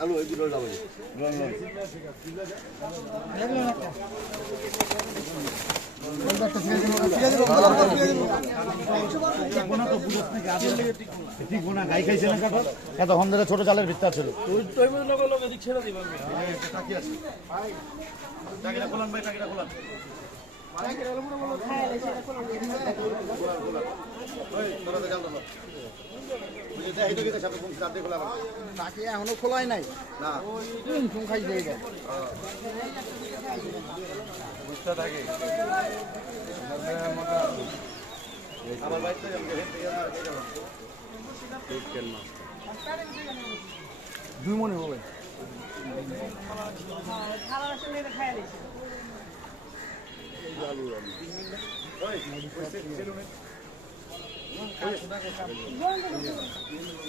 আলু এই দুটো যাবে এতক্ষণ ধরে ছোট চালের ভিত্তা ছিল এখনো খোলাই নাই না খাই বুঝতে থাকে আমার বাড়িতে দুই মনে হবে